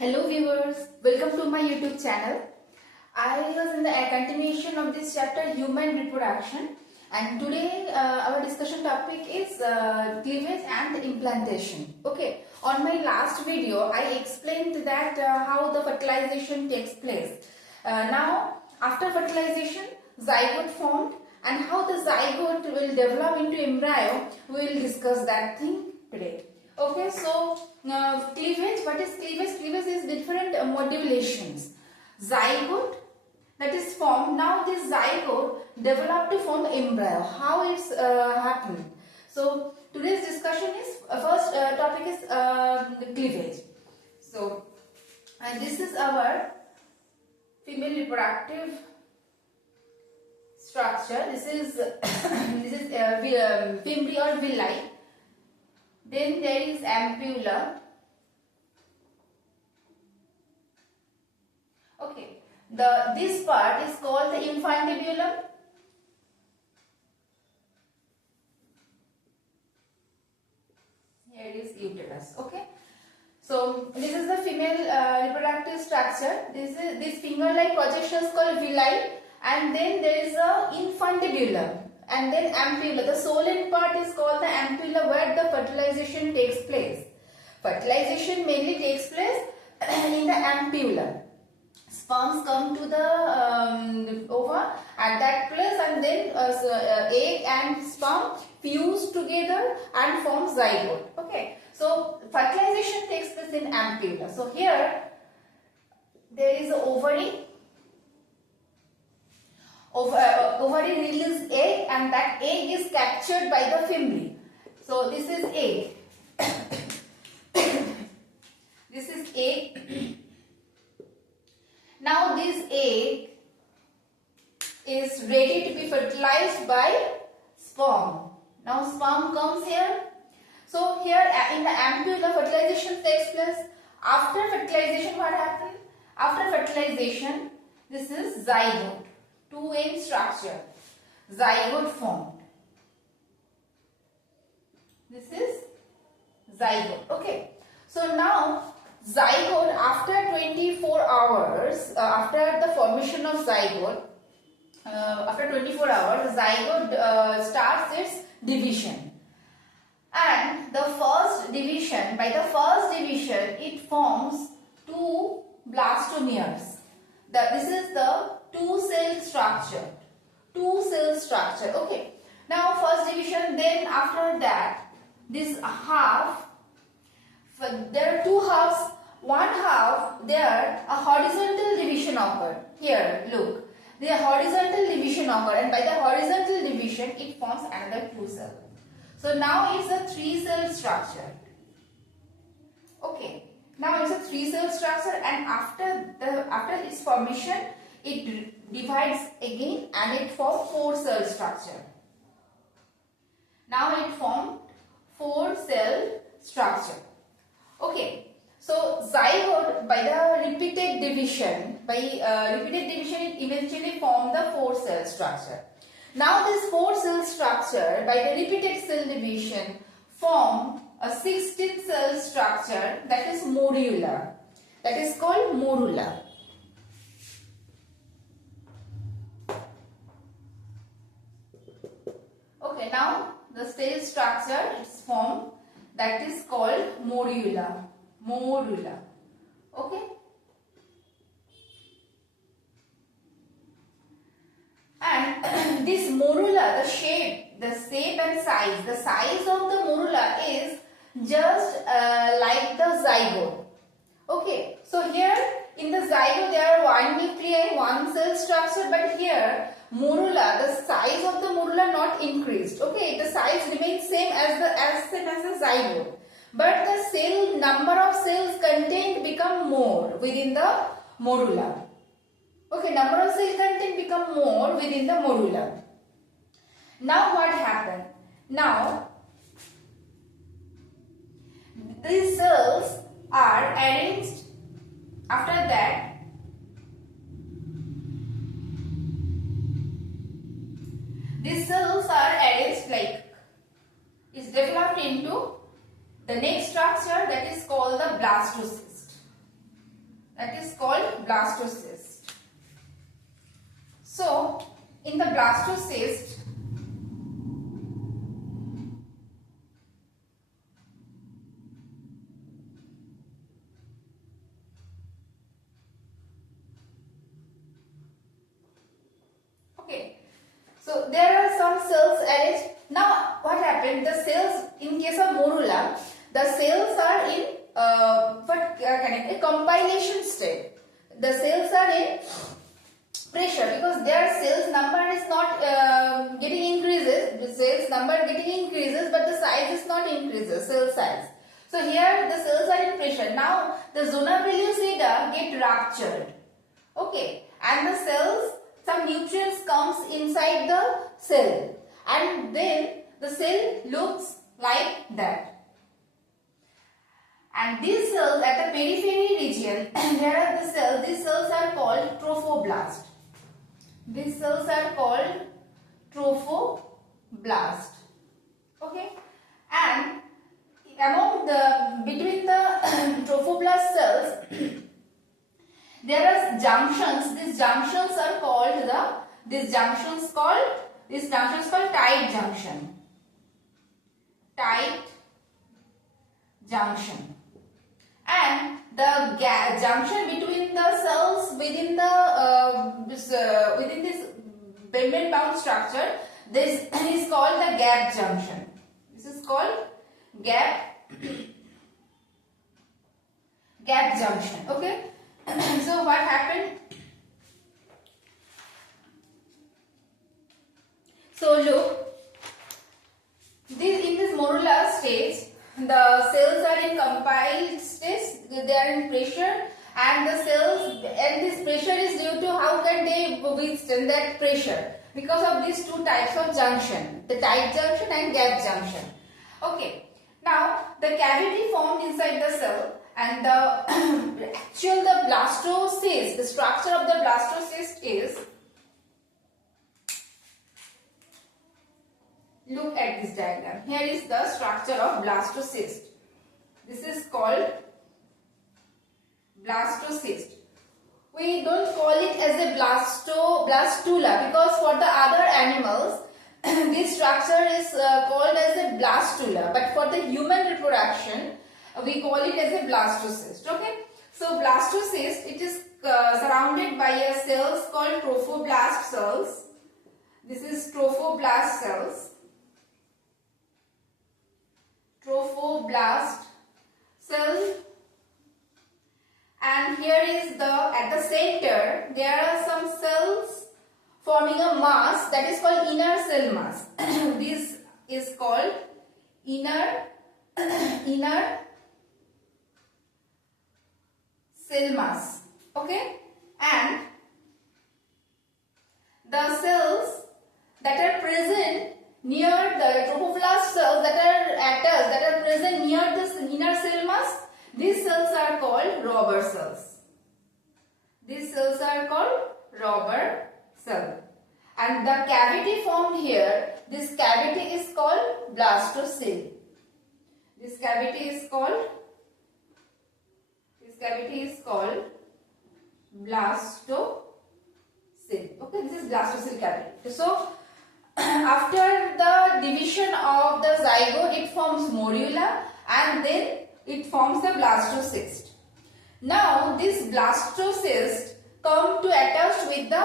Hello viewers, welcome to my YouTube channel. I was in the continuation of this chapter human reproduction, and today our discussion topic is cleavage and implantation. Okay, on my last video I explained that how the fertilization takes place. Now after fertilization zygote formed, and how the zygote will develop into embryo, we will discuss that thing today. Okay, so cleavage, what is cleavage? Cleavage is different modulations. Zygote that is formed, now this zygote developed to form embryo. How it's happened? So today's discussion is, first topic is cleavage. So this is our female reproductive structure. This is fimbriae or villi. Then there is ampulla. Okay, this part is called the infundibulum. Here is uterus. Okay, so this is the female reproductive structure. This finger-like projection is called villi, and then there is a infundibulum. And then ampulla, the swollen part is called the ampulla, where the fertilization takes place. Fertilization mainly takes place in the ampulla. Sperms come to the ova at that place, and then egg and sperm fuse together and form zygote. Okay, so fertilization takes place in ampulla. So here there is an ovary. Ovary releases egg, and that egg is captured by the fimbriae. So this is egg. This is egg. Now this egg is ready to be fertilized by sperm. Now sperm comes here. So here in the ampulla fertilization takes place. After fertilization, what happens? After fertilization, this is zygote. Two-end structure, zygote formed. This is zygote. Okay, so now zygote, after 24 hours, after the formation of zygote, after 24 hours, the zygote starts its division. And the first division, by the first division, it forms two blastomeres. This is the two-cell structure. Two-cell structure. Okay. Now first division. Then after that, this half. There are two halves. One half there a horizontal division occurred. Here, look. The horizontal division occurred, and by the horizontal division, it forms another two cell. So now it's a three-cell structure. Okay. Now it's a three-cell structure, and after its formation, it divides again and it forms four-cell structure. Now it formed four-cell structure. Okay, so zygote, by the repeated division, it eventually formed the four-cell structure. Now this four-cell structure, by the repeated cell division, form a 16-cell structure, that is morula. That is called morula. Okay, now the cell structure is formed, that is called morula. Morula. Okay. And this morula, the shape and size. The size of the morula is just like the zygote. Okay, so here in the zygote there are one nuclei, one cell structure, but here morula, the size of the morula not increased. Okay, the size remains same as the zygote, but the cell number of cells contained become more within the morula. Okay, number of cell content become more within the morula. Now what happened? Now these cells are arranged. After that, these cells are arranged like is developed into the next structure, that is called the blastocyst. that is called blastocyst. So in the blastocyst, okay, so there are some cells arranged. Now what happened? The cells in case of morula, the cells are in a compilation state. The cells are in pressure because their cells number is not getting increases. The cells number getting increases, but the size is not increases. Cell size. So here the cells are in pressure. Now the zona pellucida get ruptured. Okay, and the cells, some nutrients comes inside the cell, and then the cell looks like that. And these cells at the periphery region, there are the cells. These cells are called trophoblast. These cells are called trophoblast. Okay, and between the trophoblast cells, there are junctions. These junctions are called these junctions called tight junction. Tight junction. And the junction between the cells within this membrane bound structure, this is called the gap junction. This is called gap junction. Okay. So what happened? So look, in this morula stage, the cells are in compiled stage, they are in pressure, and this pressure is due to how can they withstand that pressure, because of these two types of junction, the tight junction and gap junction. Okay, now the cavity formed inside the cell, and the blastocyst, the structure of the blastocyst is, look at this diagram. Here is the structure of blastocyst. This is called blastocyst. We don't call it as a blastula because for the other animals this structure is called as a blastula, but for the human reproduction we call it as a blastocyst. Okay, so blastocyst, it is surrounded by a cells called trophoblast cells. This is trophoblast cells. Trophoblast cell, and here is at the center there are some cells forming a mass that is called inner cell mass. This is called inner cell mass. Okay, and the cells that are present near the trophoblast cells that are present near this inner cell mass, these cells are called robber cells. These cells are called robber cell. And the cavity formed here, this cavity is called blastocyst. This cavity is called blastocyst. Okay, this is blastocyst cavity. So after the division of the zygote, it forms morula, and then it forms the blastocyst. Now this blastocyst come to attach with the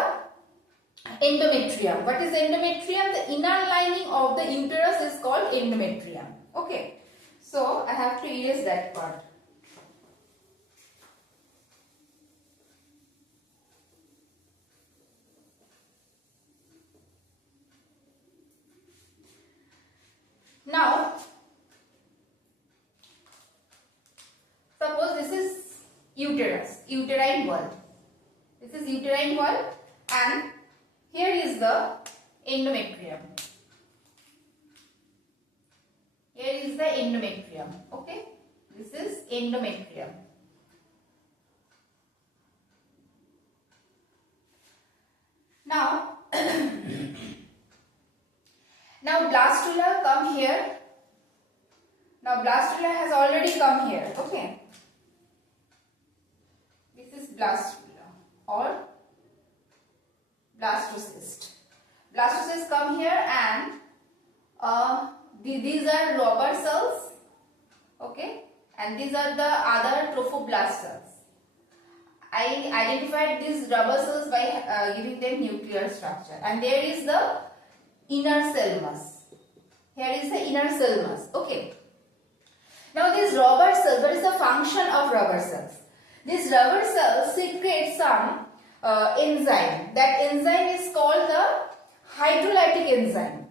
endometrium. What is endometrium? The inner lining of the uterus is called endometrium. Okay, so I have to erase that part. Now, suppose this is uterine wall. This is uterine wall, and here is the endometrium. Here is the endometrium. Okay, this is endometrium. Now, now blastula come here. Now blastula has already come here. Okay, this is blastula or blastocyst. Blastocysts come here and these are rubber cells, okay, and these are the other trophoblast cells. I identified these rubber cells by giving them nuclear structure, and there is the inner cell mass. Here is the inner cell mass, okay. Now these rubber cells, what is the function of rubber cells? These rubber cells secrete some enzyme. That enzyme is called the hydrolytic enzyme.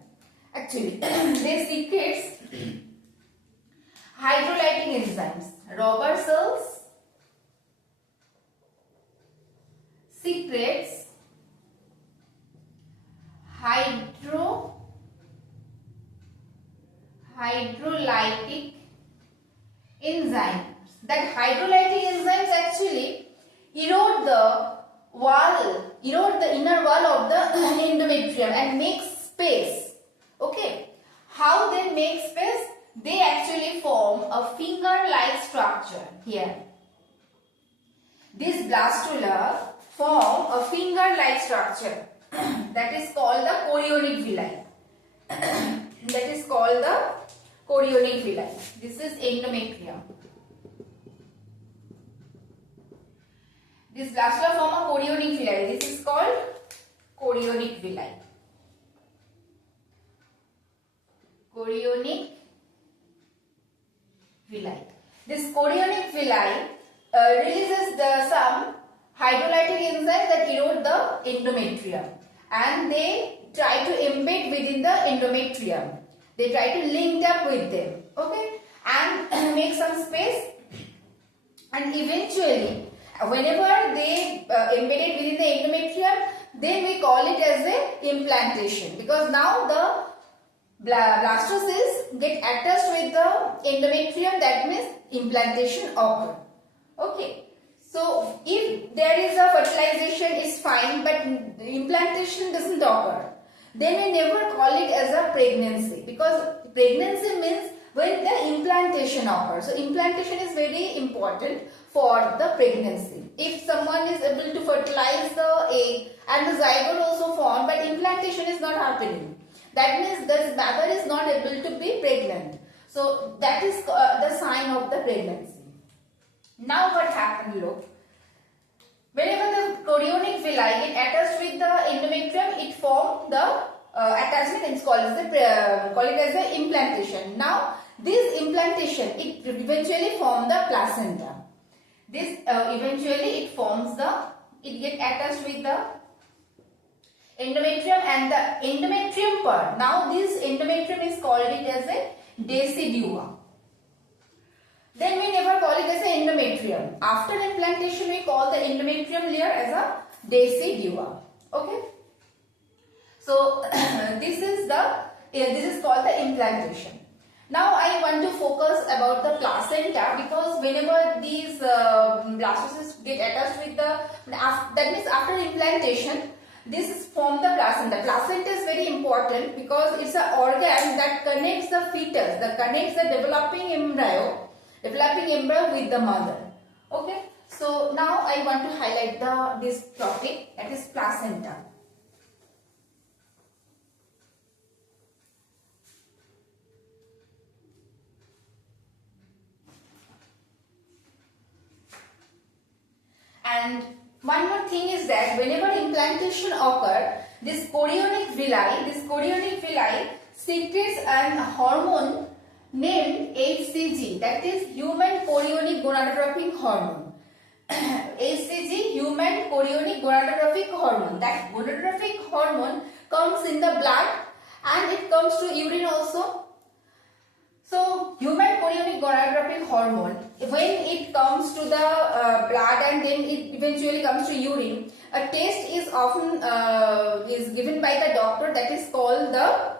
Actually, they secrete hydrolytic enzymes. Rubber cells secretes hydrolytic enzymes. That hydrolytic enzymes actually erode the inner wall of the endometrium and make space. Okay, how they make space? They actually form a finger-like structure here. These blastula form a finger-like structure that is called the chorionic villi. That is called the chorionic villi. This is endometrium. This blastula form a chorionic villi. This is called chorionic villi. Chorionic villi. This chorionic villi releases some hydrolytic enzymes that erode the endometrium, and they try to embed within the endometrium. They try to link up with them, okay, and make some space, and eventually whenever they embedded within the endometrium, then we call it as a implantation, because now the blastocysts get attached with the endometrium. That means implantation occurs. Okay, so if there is a fertilization is fine, but implantation doesn't occur, then we never call it as a pregnancy, because pregnancy means when the implantation occurs. So implantation is very important for the pregnancy. If someone is able to fertilize the egg and the zygote also formed, but implantation is not happening, that means the mother is not able to be pregnant. So that is the sign of the pregnancy. Now what happened, look. Whenever the chorionic villi get attached with the endometrium, it forms the attachment and call it as the implantation. Now this implantation, it eventually forms the placenta. This eventually it get attached with the endometrium and the endometrium part. Now this endometrium is called it as a decidua. Then we never call it as a endometrium. After implantation, we call the endometrium layer as a decidua. Okay. So this is called the implantation. Now I want to focus about the placenta, because whenever these blastocysts get attached with the, that means after implantation, this is form the placenta. Placenta is very important because it's an organ that connects the fetus, that connects the developing embryo with the mother. Okay, so now I want to highlight this topic, that is placenta. And one more thing is that whenever implantation occurs, this chorionic villi secretes an hormone named HCG, that is human chorionic gonadotrophic hormone. HCG, human chorionic gonadotrophic hormone. That gonadotrophic hormone comes in the blood and it comes to urine also. So human chorionic gonadotrophic hormone, when it comes to the blood and then it eventually comes to urine, a test is often is given by the doctor, that is called the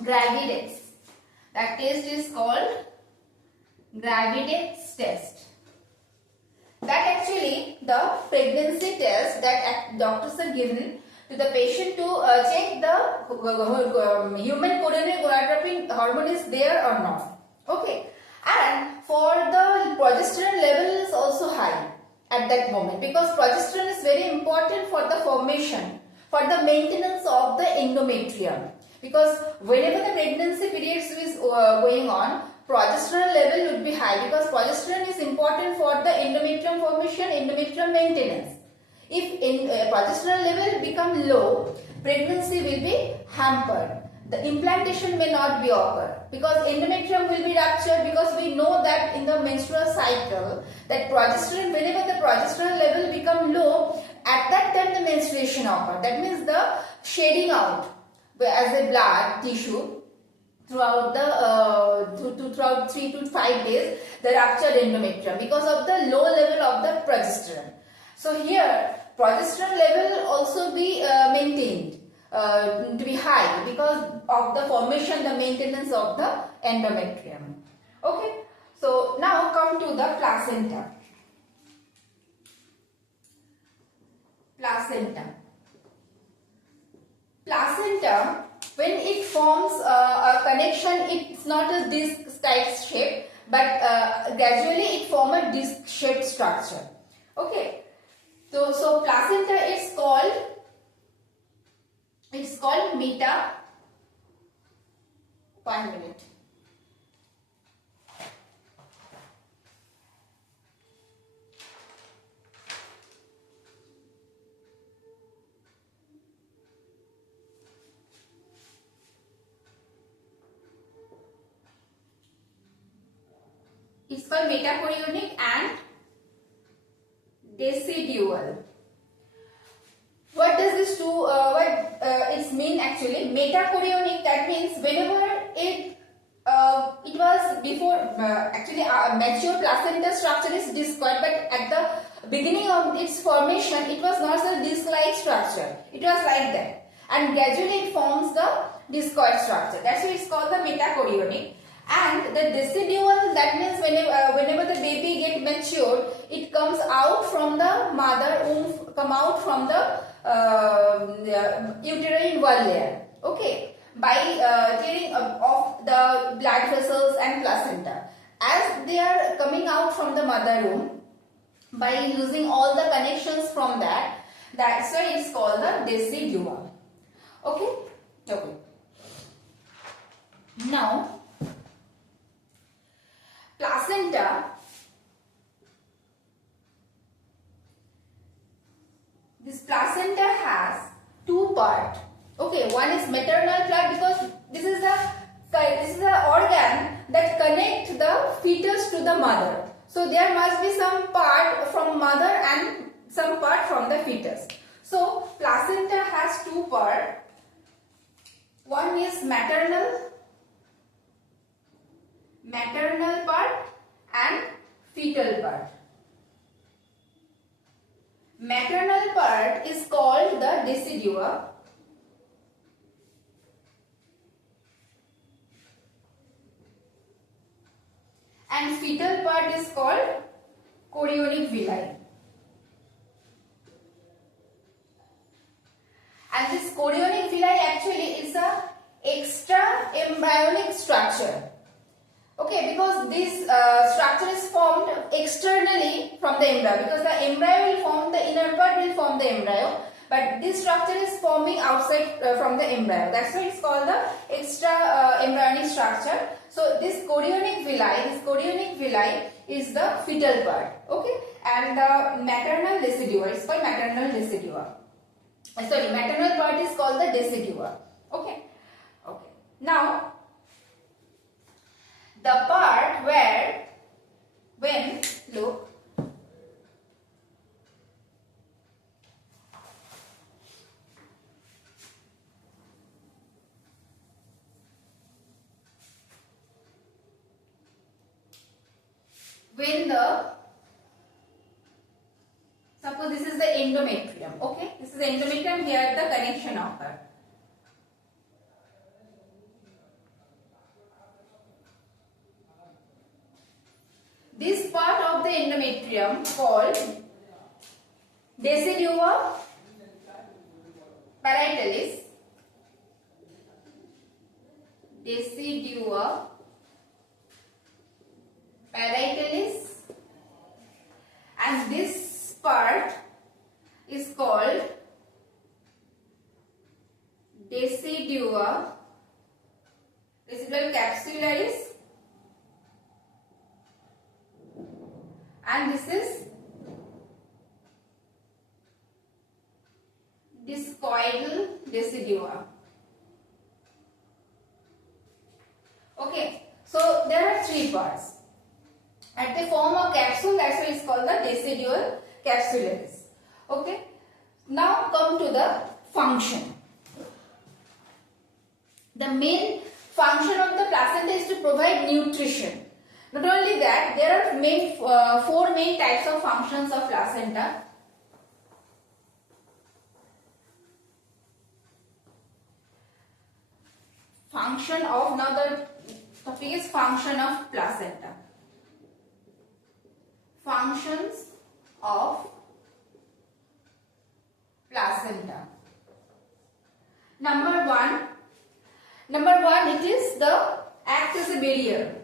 gravidex. That test is called gravidex test. That actually the pregnancy test that doctors are given to the patient to check the human chorionic gonadotrophic hormone is there or not. Okay, and for the progesterone level is also high at that that moment, because progesterone is very important for the formation, for the maintenance of the endometrium. Because whenever the pregnancy periods is going on, progesterone level would be high, because progesterone is important for the endometrium formation, endometrium maintenance. If progesterone level become low, pregnancy will be hampered. The implantation may not be occur, because endometrium will be ruptured, because we know that in the menstrual cycle that progesterone, whenever the progesterone level become low, at that time the menstruation occur. That means the shedding out as a blood tissue throughout the throughout 3 to 5 days, the ruptured endometrium, because of the low level of the progesterone. So here progesterone level also be maintained to be high, because of the formation, the maintenance of the endometrium. Okay, so now come to the placenta. Placenta, when it forms a connection, it's not a disc type shape, but gradually it forms a disc shaped structure. Okay, so placenta is called, meta. 1 minute. It's called metachorionic and decidual. What does this do? It's mean actually? Metachorionic, that means whenever it was before mature placenta structure is discoid, but at the beginning of its formation it was not a disc-like structure. It was like that, and gradually it forms the discoid structure. That's why it's called the metachorionic. And the decidual, that means whenever the baby get matured, it comes out from the mother womb, come out from the uterine wall layer. Okay, by tearing off the blood vessels and placenta. As they are coming out from the mother womb, by losing all the connections from that, that's why it's called the decidual. Okay, okay. Now, placenta, this placenta has two parts. Okay, one is maternal part, because this is the organ that connects the fetus to the mother. So there must be some part from mother and some part from the fetus. So placenta has two parts. One is maternal part and fetal part. Maternal part is called the decidua, and fetal part is called chorionic villi. And this chorionic villi actually is a extra embryonic structure. Okay, because this structure is formed externally from the embryo, because the embryo will form, the inner part will form the embryo, but this structure is forming outside from the embryo. That's why it's called the extra embryonic structure. So this chorionic villi is the fetal part. Okay, and the maternal decidua is called maternal decidua. Sorry, maternal part is called the decidua. Okay, okay. Now, the part where, when suppose this is the endometrium. Okay, this is the endometrium, here the connection occurs. This part of the endometrium called decidua parietalis, and this part is called residual capsularis, and this is discoidal residua. Okay, so there are three parts. At the form of capsule, that's why it's called the residual capsularis. Okay, now come to the function. The main function of the placenta is to provide nutrition. Not only that, there are four main types of functions of placenta. Function of, now the topic is function of placenta. Functions of placenta. Number one, it is the act as a barrier.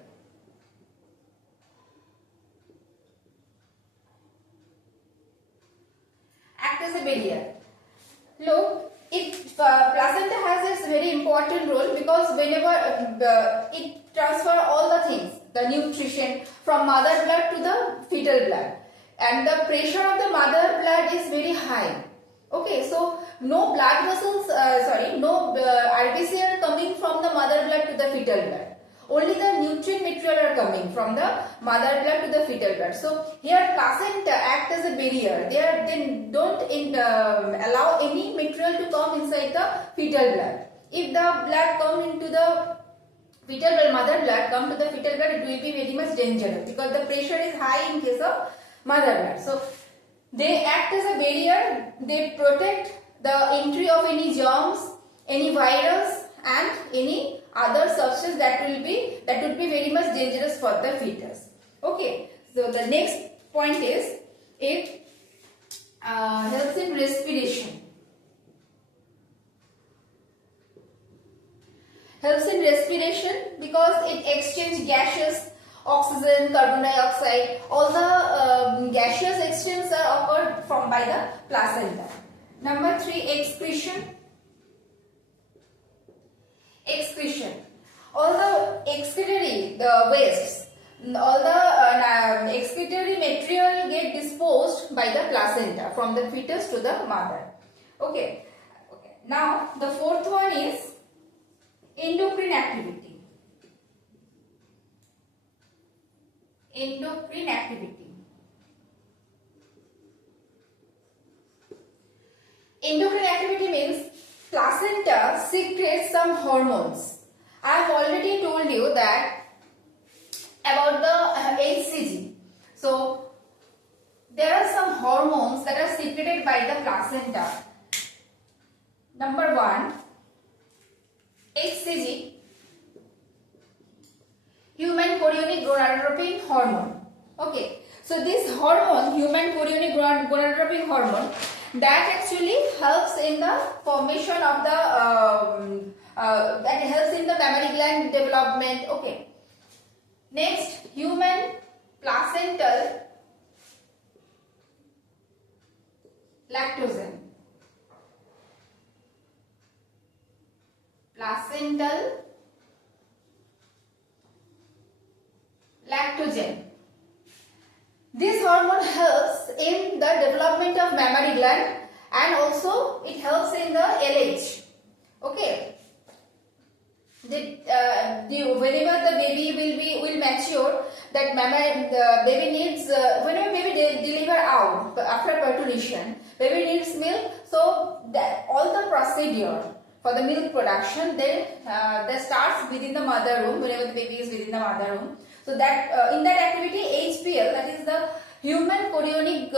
Act as a barrier. Look, placenta has its very important role because whenever it transfers all the things, the nutrition from mother blood to the fetal blood, and the pressure of the mother blood is very high. Okay, so no blood vessels, no RBC are coming from the mother blood to the fetal blood. Only the nutrient material are coming from the mother blood to the fetal blood. So here placenta act as a barrier. They don't allow any material to come inside the fetal blood. If the blood come into the fetal blood, mother blood come to the fetal blood, it will be very much dangerous because the pressure is high in case of mother blood. So they act as a barrier. They protect the entry of any germs, any virus, and any other substance that would be very much dangerous for the fetus. Okay, so the next point is it helps in respiration. Helps in respiration because it exchanges gaseous, oxygen, carbon dioxide, all the gaseous exchanges are occurred by the placenta. Number 3, excretion. Excretion. All the excretory, the wastes, all the excretory material get disposed by the placenta from the fetus to the mother. Okay. Now the fourth one is endocrine activity. Endocrine activity. Endocrine activity means placenta secretes some hormones. I have already told you that about the HCG. So there are some hormones that are secreted by the placenta. Number 1, HCG, human chorionic gonadotropin hormone. Okay, so this hormone, human chorionic gonadotropin hormone, that actually helps in the formation of the that helps in the mammary gland development. Okay. Next, human placental lactogen. Placental lactogen. This hormone helps in the development of mammary gland and also it helps in the LH. Okay. Whenever the baby will mature, that the baby needs whenever baby deliver out after parturition, baby needs milk. So that all the procedure for the milk production that starts within the mother room. Whenever the baby is within the mother room. So that in that activity, HPL, that is the human chorionic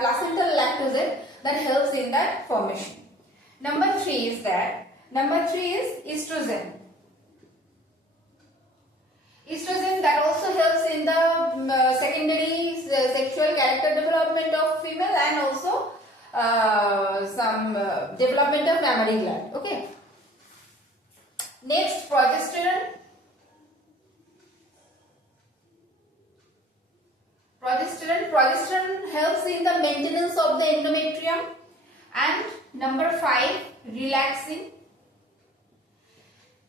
placental lactogen, that helps in that formation. Number 3 is estrogen. Estrogen that also helps in the secondary sexual character development of female and also some development of mammary gland. Okay. Next, progesterone. Progesterone helps in the maintenance of the endometrium. And number 5, relaxin.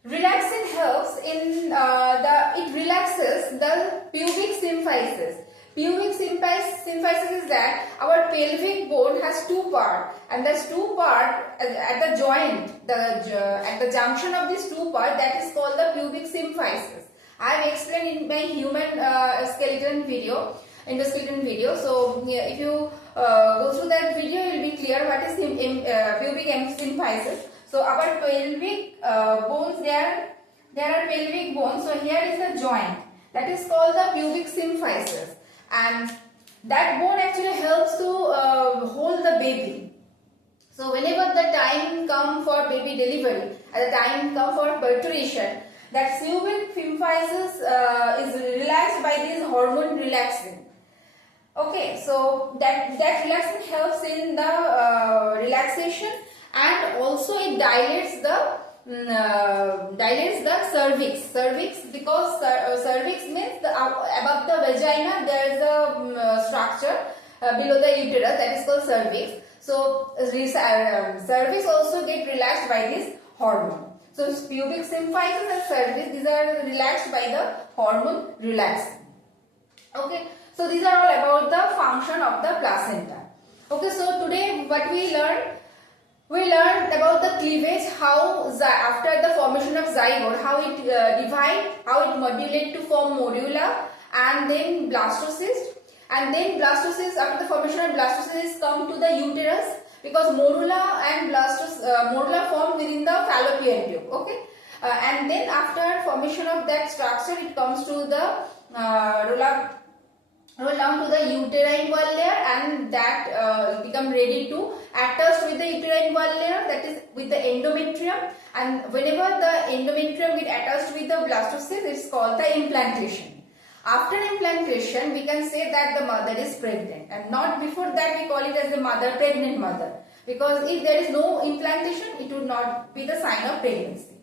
Relaxin helps in it relaxes the pubic symphysis. Pubic symphysis is that our pelvic bone has two parts, and there's two parts at the joint, at the junction of these two parts, that is called the pubic symphysis. I have explained in my human skeleton video, endoskeleton video. So if you go through that video, you will be clear what is pubic symphysis. So our pelvic bones, there are pelvic bones. So here is the joint that is called the pubic symphysis, and that bone actually helps to hold the baby. So whenever the time comes for baby delivery, at the time comes for parturition, that pubic symphysis is relaxed by this hormone relaxin. Okay, so that relaxin helps in the relaxation, and also it dilates the cervix, because cervix means above the vagina there is a structure below the uterus, that is called cervix. So cervix also get relaxed by this hormone. So pubic symphysis and cervix, these are relaxed by the hormone relaxin. Okay, so these are all about the function of the placenta. Okay, so today what we learned about the cleavage, how after the formation of zygote, how it divides, how it modulates to form morula, and then blastocyst, and then blastocyst, after the formation of blastocyst come to the uterus, because morula and morula form within the fallopian tube. Okay, and then after formation of that structure, it comes to the roll down to the uterine wall layer, and that become ready to attach with the uterine wall layer, that is with the endometrium. And whenever the endometrium get attached with the blastocyst, it's called the implantation. After implantation, we can say that the mother is pregnant, and not before that we call it as the pregnant mother, because if there is no implantation, it would not be the sign of pregnancy.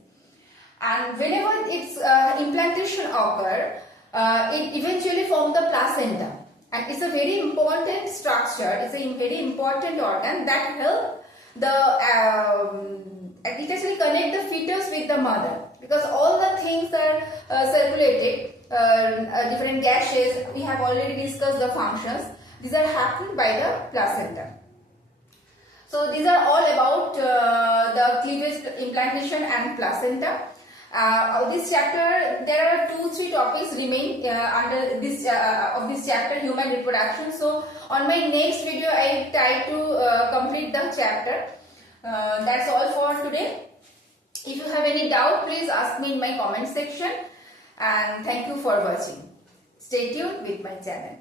And whenever its implantation occur, it eventually forms the placenta, and it's a very important structure, it's a very important organ that helps it actually connect the fetus with the mother, because all the things are circulated, different gases, we have already discussed the functions, these are happened by the placenta. So these are all about the cleavage, implantation and placenta. This chapter, there are 2-3 topics remain under this of this chapter, human reproduction. So on my next video, I try to complete the chapter. That's all for today. If you have any doubt, please ask me in my comment section. And thank you for watching. Stay tuned with my channel.